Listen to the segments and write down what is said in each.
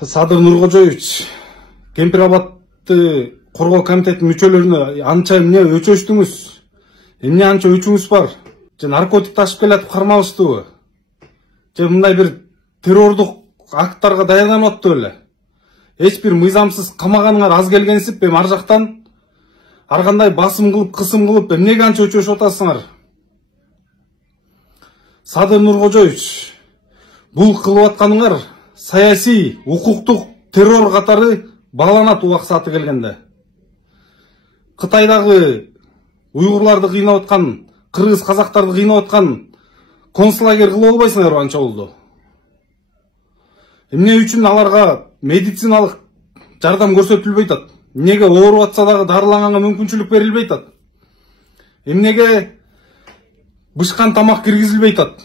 Садыр Нуркожоевич, Кемпир Абадты коргоо комитетинин мүчөлөрүнө анча эмне өчөштүңүз? Эмне анча өчүңүз бар? Же наркотик ташып келатып кармалыштыбы? Же мындай бир террордук акттарга даярданып атты беле? Эч бир мыйзамсыз камаганыңар аз келгенсип, эми ар жактан ар кандай басым кылып, кысым кылып, эмнеге анча өчөшүп атасыңар? Садыр Нуркожоевич, бул кылып атканыңар саясий, укуктук террор катары бааланат убак сааты келгенде. Кытайдагы уйгурларды кыйнап аткан, кыргыз казактарды кыйнап аткан концлагерь кылып албайсыңарбы анча болду? Эмне үчүн аларга медициналык жардам көрсөтүлбөй атат? Эмнеге ооруп атса дагы дарыланганга мүмкүнчүлүк берилбей атат? Эмнеге бышкан тамак киргизилбей атат?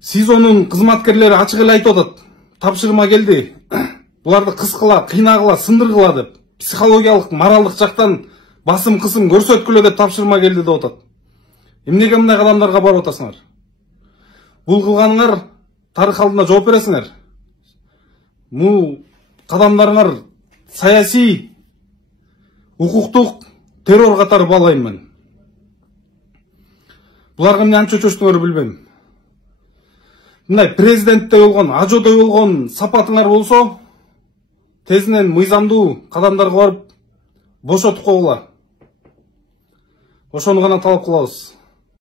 СИЗОнун кызматкерлери ачык эле айтып атат. Тапшырма келди. Буларды кыскыла, кыйнагыла, сындыргыла деп, психологиялык, моралдык жактан басым кысым көрсөткүлө деп тапшырма келди деп атат. Эмнеге мындай кадамдарга барып атасыңар? Бул кылганыңар тарых алдында жооп бересиңер. Бул кадамдарыңар саясий, укуктук террор катары баалайм мен. Буларга эмне анча өчөштүңөр билбейм. Мындай президентте болгон, ажоодой болгон сапатыңар болсо, тезинен мыйзамдуу кадамдарга барып бошотуп койгула. Ошону гана талап кылабыз.